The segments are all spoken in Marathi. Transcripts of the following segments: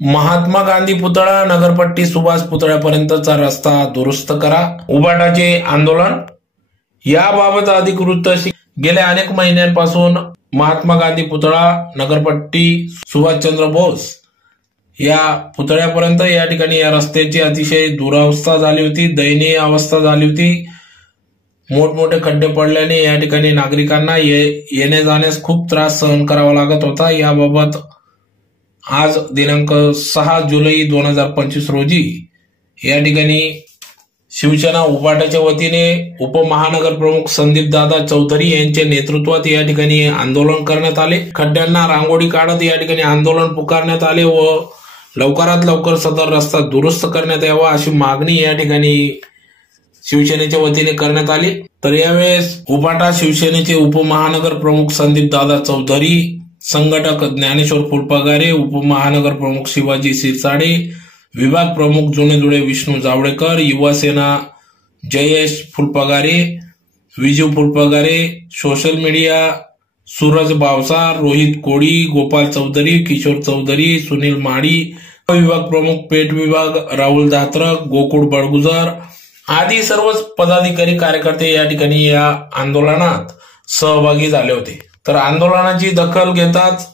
महात्मा गांधी पुतळा नगरपट्टी सुभाष पुतळ्यापर्यंतचा रस्ता दुरुस्त करा, उबाटाचे आंदोलन। याबाबत अधिकृत गेल्या अनेक महिन्यांपासून महात्मा गांधी पुतळा नगरपट्टी सुभाषचंद्र बोस या पुतळ्यापर्यंत या ठिकाणी या रस्त्याची अतिशय दुरावस्था झाली होती, दयनीय अवस्था झाली होती। मोठमोठे खड्डे पडल्याने या ठिकाणी नागरिकांना येणे जाण्यास खूप त्रास सहन करावा लागत होता। याबाबत आज दिनांक 6 जुलै 2025 रोजी या ठिकाणी शिवसेना उबाटाच्या वतीने उपमहानगर प्रमुख संदीप दादा चौधरी यांच्या नेतृत्वात या ठिकाणी आंदोलन करण्यात आले। खड्ड्यांना रांगोळी काढत या ठिकाणी आंदोलन पुकारण्यात आले व लवकरात लवकर सदर रस्ता दुरुस्त करण्यात यावा अशी मागणी या ठिकाणी शिवसेनेच्या वतीने करण्यात आली। तर यावेळेस उबाटा शिवसेनेचे उपमहानगर प्रमुख संदीप दादा चौधरी, संघटक ज्ञानेश्वर फुलपगारे, उपमहानगर प्रमुख शिवाजी सिरसाडे, विभाग प्रमुख जुने विष्णू जावडेकर, युवा सेना जयेश फुलपगारे, विजू फुलपगारे, सोशल मीडिया सूरज बावसार, रोहित कोळी, गोपाल चौधरी, किशोर चौधरी, सुनील माडी, विभाग प्रमुख पेठ विभाग राहुल दात्रक, गोकुळ बडगुजर आदी सर्वच पदाधिकारी कार्यकर्ते या ठिकाणी या आंदोलनात सहभागी झाले होते। तर आंदोलनाची दखल घेताच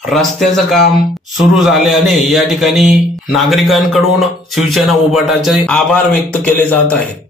रस्त्याचं काम सुरू झाल्याने या ठिकाणी नागरिकांकडून शिवसेना उबाटाचे आभार व्यक्त केले जात आहेत।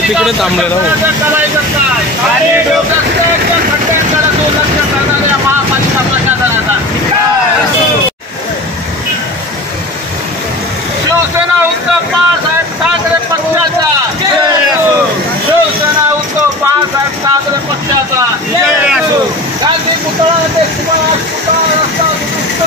तिकडे थांबलेला शिवसेना उद्धव बाळासाहेब ठाकरे पक्षाचा, शिवसेना उद्धव बाळासाहेब ठाकरे पक्षाचा गांधी पुतळा ते सुभाष पुतळा रस्ता दुरुस्त